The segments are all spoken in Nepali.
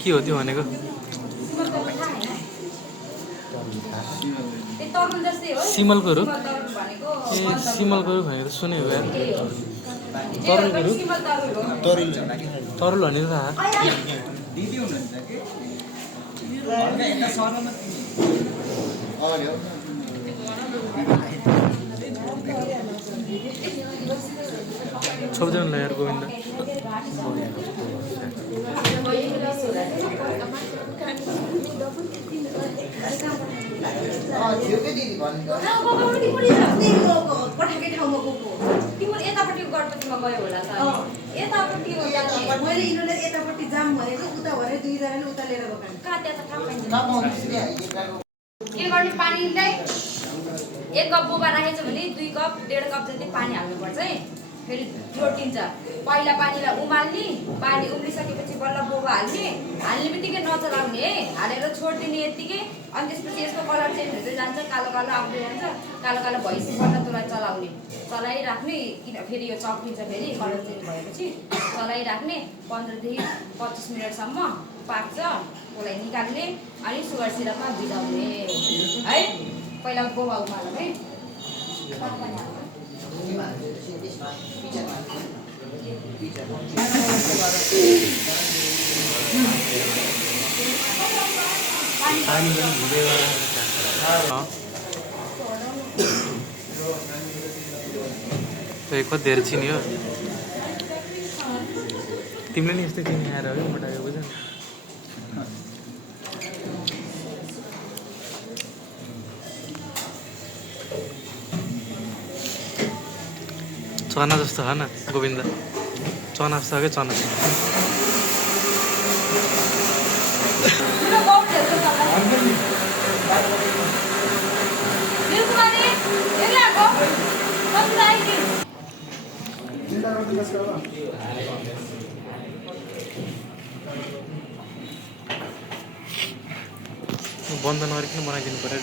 के हो त्यो भनेको? सिमलको रुख? ए सिमलको रुख भनेको सुनेको यार। तरुलको रुख? तरुल भनेको थाहा। छोप्दैन यार गोविन्द। पानीलाई 1 कप बोबा राखेछ भने 2 कप 1.5 कप जति पानी हाल्नुपर्छ है। फेरि जोटिन्छ। पहिला पानीलाई उमाल्ने, पानी उम्लिसकेपछि बल्ल बोबा हाल्ने बित्तिकै नचलाउने है। हालेर छोड्दिने यतिकै। अनि त्यसपछि यसको कलर चेन्ज हुँदै जान्छ, कालो कालो आउँदै जान्छ। कालो कालो भएपछि बल्ल त्यसलाई चलाउने। चलाइराख्ने, किन फेरि यो चप्किन्छ। फेरि कलर चेन्ज भएपछि चलाइराख्ने 15 देखि 25 मिनटसम्म पाक्छ। त्यसलाई निकाल्ने अनि सुगर सिरपमा भिजाउने है। पहिला बोबा उमालौँ है। कति धेरै चिनी हो तिमीले नि यस्तै चिनी खाएर हो मोटाएको बुझ्यौ। चना जस्तो हो न गोविन्द, चना जस्तो हो कि चना। बन्द नगरिकन बनाइदिनु पर्यो।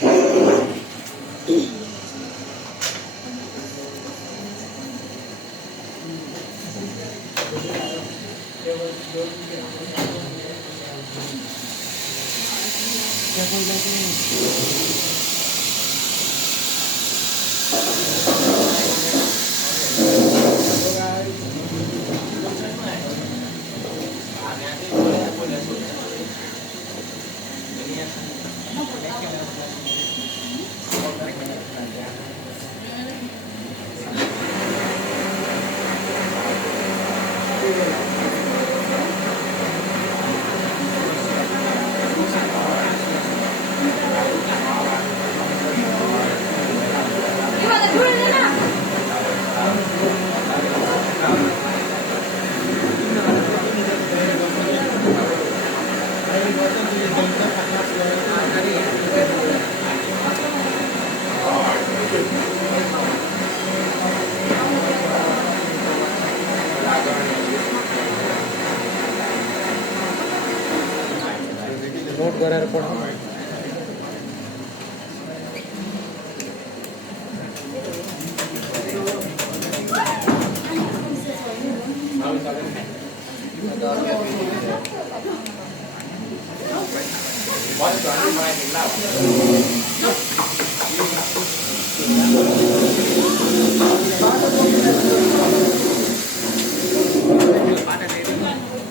नोट गरेर पढाउँ।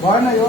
भएन यो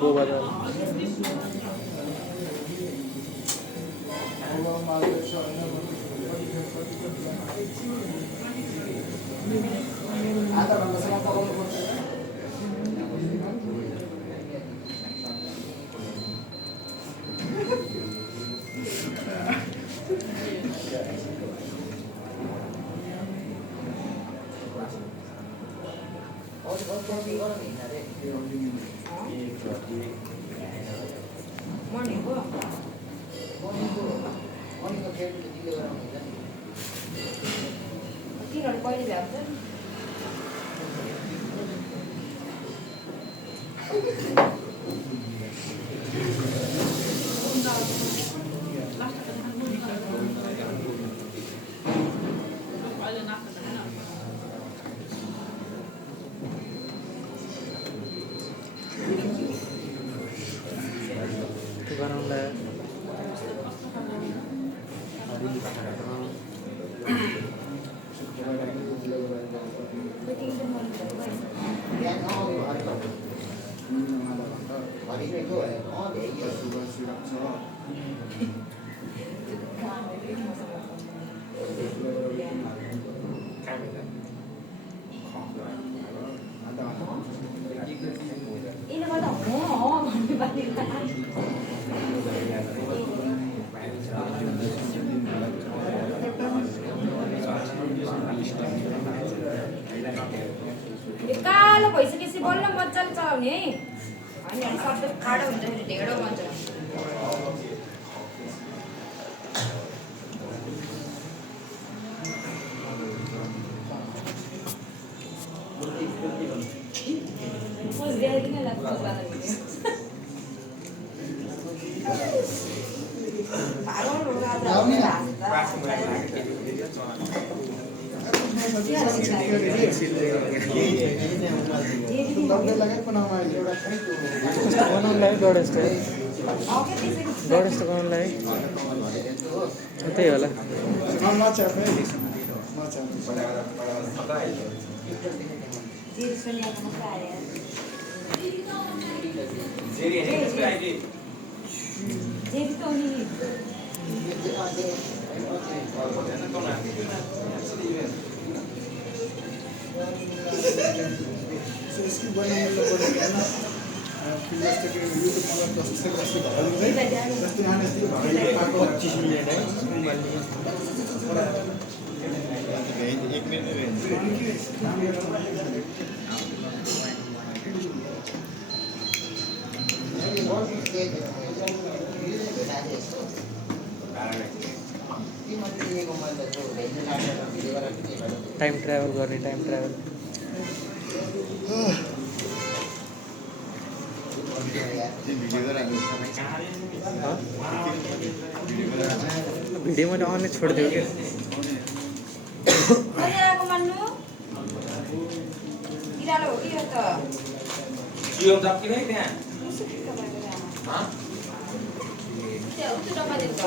बोबा दाल आधा घन्टासम्म पकाउनु पर्छ मर्निङको तिनीहरू कहिले भ्याउँछ बनाउनलाई यसले गर्दा भन्ने बानी कालो भइसकेपछि बल्ल मजाले चलाउने है अनि सबै खाडो हुन्छ फेरि ढेँडो भन्छ बनाउनलाई गणेश बनाउनलाई त्यही होला इसकी बनाने का बोल रहा है ना फिर जैसे कि यूट्यूब पर तो सबसे बड़ी भाग है जैसे आने से भाग 25 मिनट है 1 मिनट में टाइम ट्राभल गर्ने टाइम ट्राभल भिडियो मैले अनलाइन छोडिदियो क्या मान्नु बिरालो हो कि यो त यो जक्की नै त्यहाँ त्यो उस्तो डब्बा दिन्छ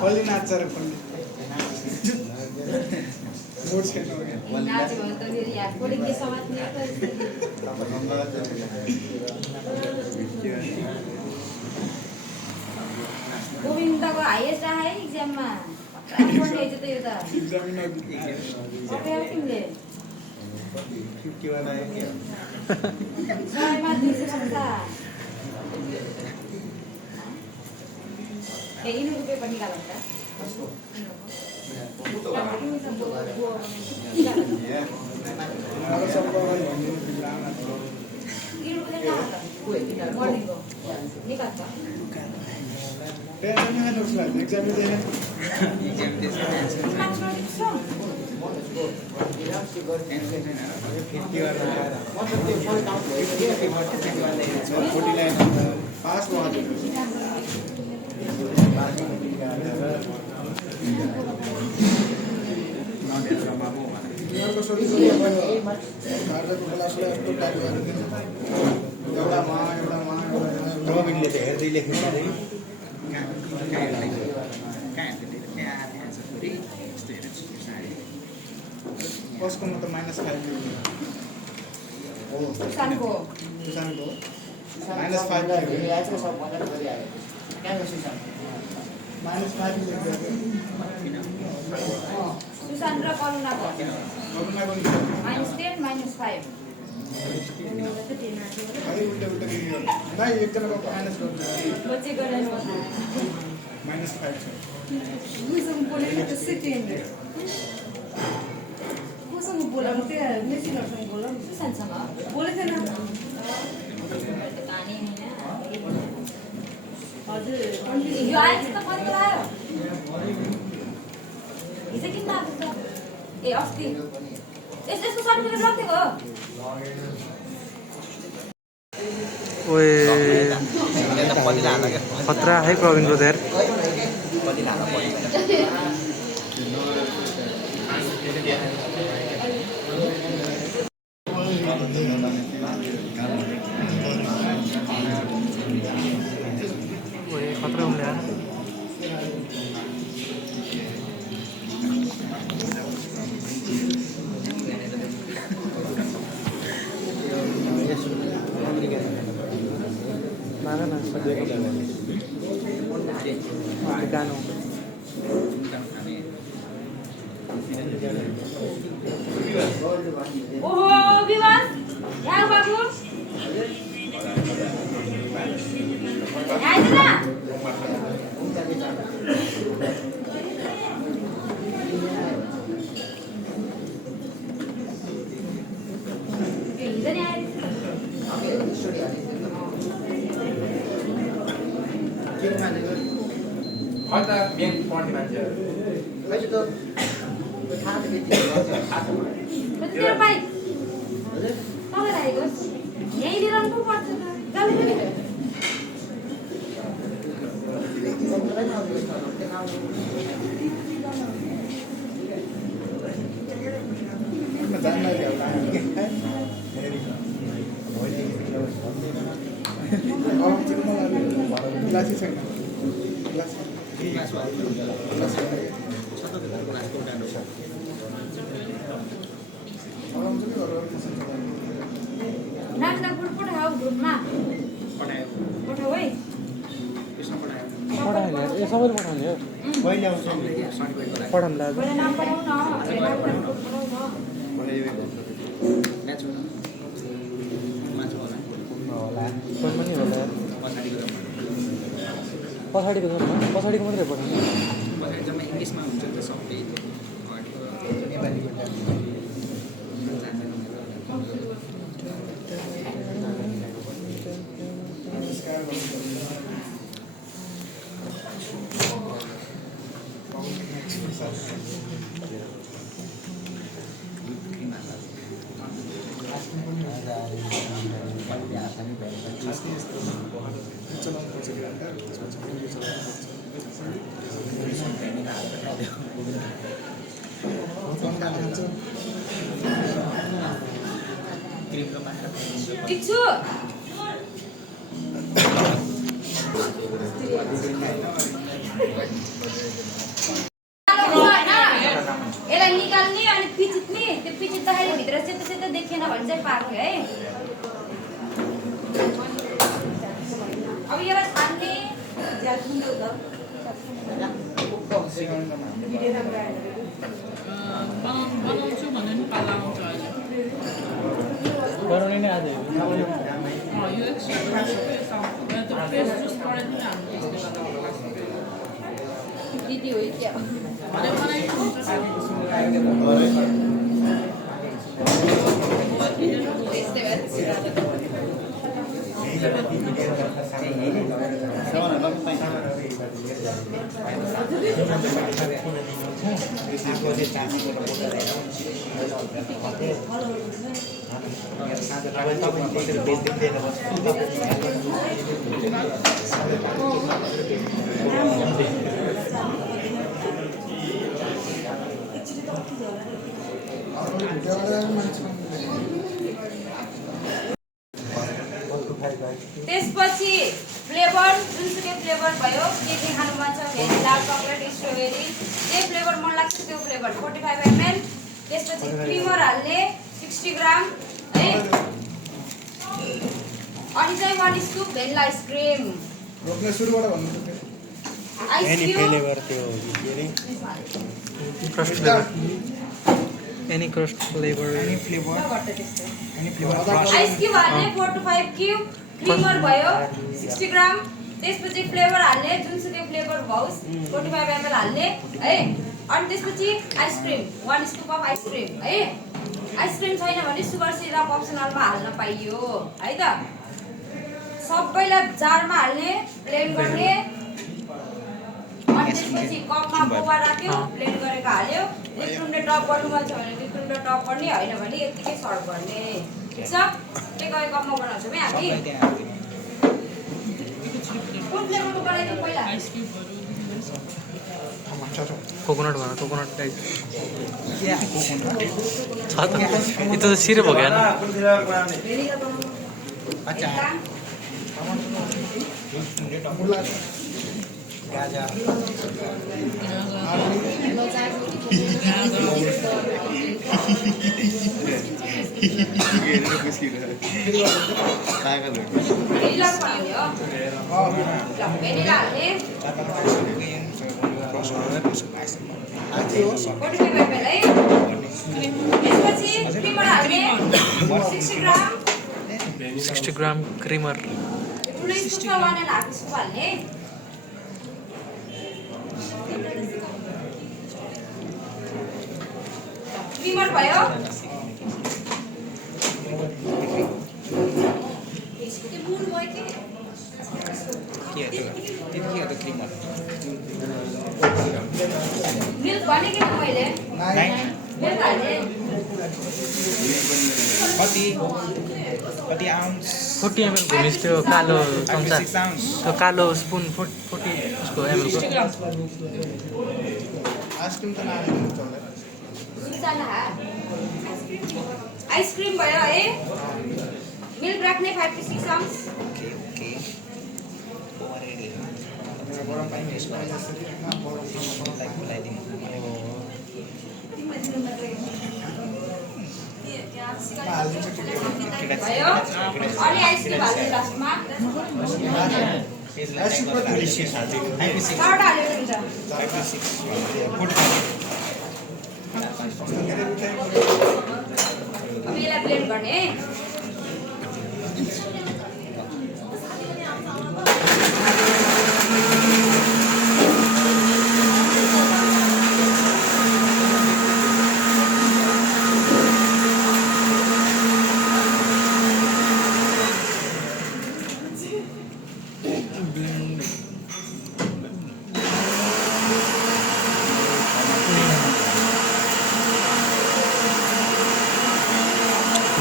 Poli natsar poli. मोड छैन नाच्यो भने त फेरि यहाँ कोले के समात्ने त गोविन्दको हाइएस्ट आए इक्जाममा पढ्ने छ त यो त एक्जामिन पढ्यौ तिमीले 51 आयो के सयमा 270 ए इनु रुपैयाँ पनि निकाल्नु त अब सब भन्नु बिलामा इनु रुपैयाँ निकाल्नु मर्निङको निकाल्छ टेन्सन नगर्नु उसलाई एक्जामिन दिने पास यहाँको सोल्युसन भारतको क्लासलाई यस्तो टाइप गरिदिनु एउटामा गभर्मेन्टले त हेर्दै लेख्नु पर्दैन कसकोमा त -5 हो सुसानको सुसानको -5 -5 सुसान र करुणाको करुणाको -10 -5 अलिक उल्टा उल्टा दियो भाइ एकजनाको माइनस गर्छ बच्चे गरेर -5 छ Gusto boleto de setembro. Gusto boleto de mês de novembro. सुसानसँग Boleto na. कहानी हैन हजुर यो आएछ त कति बेला आयो हिजो किन आएको त ए अस्ति यसको सर्टिफिकेट लगिदिएको हो ओए खतरा है प्रवीणको देयर ओए खतरा हुँदै मागा न गानो ओहो विवास यहाँ बाबु आइज न हिजो नि आएर अन्त ब्याङ्क पढ्ने मान्छेहरू तेरो बाइक तपाईँ राखेको यहीँ लिएर पो पर्छ त जल्दी पनि जान्दा ल्याउला ग्लासै छैन नाच्दा बुढ पठाऊ ग्रुपमा पठाऊ है पठाउने ए सबैले पठाउने हो कहिले आउँछ पठाउनु लाग्यो पहिला नाम पठाऊ न नाम पठाऊ न होला कोही पनि होला पछाडिको जाउँ न पछाडिको मात्रै पठाउनु इङ्ग्लिसमा हुन्छ नि त सबै ठिक छु यसलाई निकाल्ने अनि देखिएन भने चाहिँ पार्ने है। अब यसलाई छान्ने बनाउँछु भने नि पाला आउँछ अहिले बनाउने नै आज यो एक्स्ट्रा त फ्रेस जुस परेन नि हामीले यसले गर्दा होला दिदी हो क्या भने बनाइदिनु हुन्छ त्यसपछि फ्लेभर जुनसुकै फ्लेभर भयो के के खानु मन छ भेनिला चकलेट स्ट्रबेरी जे फ्लेभर मन लाग्छ त्यो फ्लेभर 45 ml त्यसपछि क्रिमर हाल्ने 60 ग्राम है अनि चाहिँ 1 स्कुप भेनिला आइसक्रिम रोक्ने सुरुबाट भन्नु ice cream crust flavour any crust flavour ice cream हाल्ने 4 to 5 क्युब क्रिमर भयो 60 ग्राम त्यसपछि फ्लेभर हाल्ने जुनसुकै फ्लेभर होस् 45 ml हाल्ने है अनि त्यसपछि आइसक्रिम 1 स्कुप अफ आइसक्रिम है आइसक्रिम छैन भने सुगर सिरप अप्सनलमा हाल्न पाइयो है त सबैलाई जारमा हाल्ने ब्लेन्ड गर्ने अनि त्यसपछि कपमा कोपा राख्यो ब्लेन्ड गरेको हाल्यो विक्रुमले टप गर्नु मन छ भने विक्रुमले टप गर्ने होइन भने यतिकै सर्भ गर्ने ठिक छ के गए कपमा बनाउँछौँ है हामी कुन फ्लेभरको बनाइदिउँ पहिला कोकोनट भन कोकोनट टाइप छ त यो त सिरप हो क्या भेनिला हाल्ने हो भेनिला हाल्ने 45 ml है त्यसपछि क्रिमर हाल्ने 60 ग्राम क्रिमर ठुलो स्कुप 1.5 स्कुप हाल्ने क्रिमर भयो मिल्क भने कि मैले मिल्क हाल्ने कति आउन्स 40 ml घुमिस त्यो कालो चम्चा त्यो कालो स्पुन 40 उसको ml को आइसक्रिम त नआएको चल्दैन आइसक्रिम भयो है मिल्क राख्ने 5 to 6 ounce गरम पानी यसमा भयो अनि आइसक्रिम हाल्ने लास्टमा सर्ट हालेर हुन्छ अब यसलाई ब्लेन्ड गर्ने है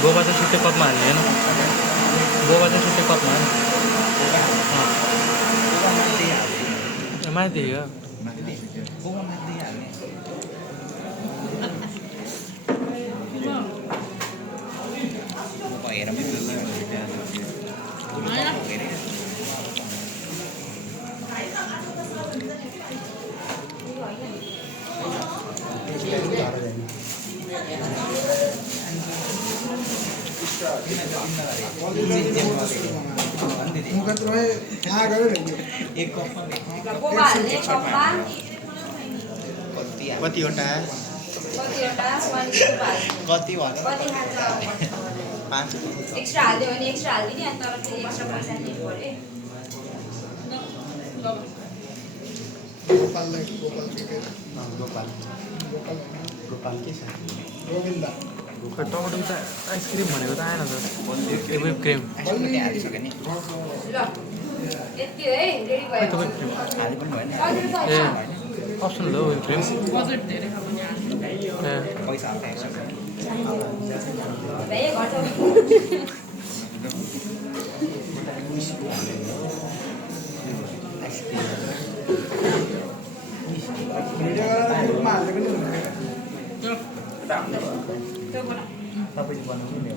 गोवा चाहिँ छुट्टै कपमा हाल्ने होइन गोवा चाहिँ छुट्टै कपमा माथि हो मुखत रहे आ गयो भेट्यो एक कपमा बोबा हाल्ने कपमा कतिवटा कतिवटा वान बोबा हाल्ने कति भयो कति खान्छ 5 एक्स्ट्रा हाल्दियो भने एक्स्ट्रा हाल्दिने अनि तर फेरि एक्स्ट्रा पैसा दिनु पर्यो गोपाललाई गोपाल के के गोपाल गोपाल गोपाल के छ गोविन्दा खै टमाटर त आइसक्रिम भनेको त आएन त विप क्रिम आइसक्रिम हालिसक्यो नि ल यति है रेडी खै भयो त विप क्रिम हाले पनि भएन ए अप्सन ल विप क्रिम बजेट धेरै खाएको नि हाल्नु ए पैसा हाल्छ भाइ घर जाऊ भिडियो गरेर ग्रुपमा हाल्दै पनि हुन्छ त्यो बोला तपाईले बनाउनु नि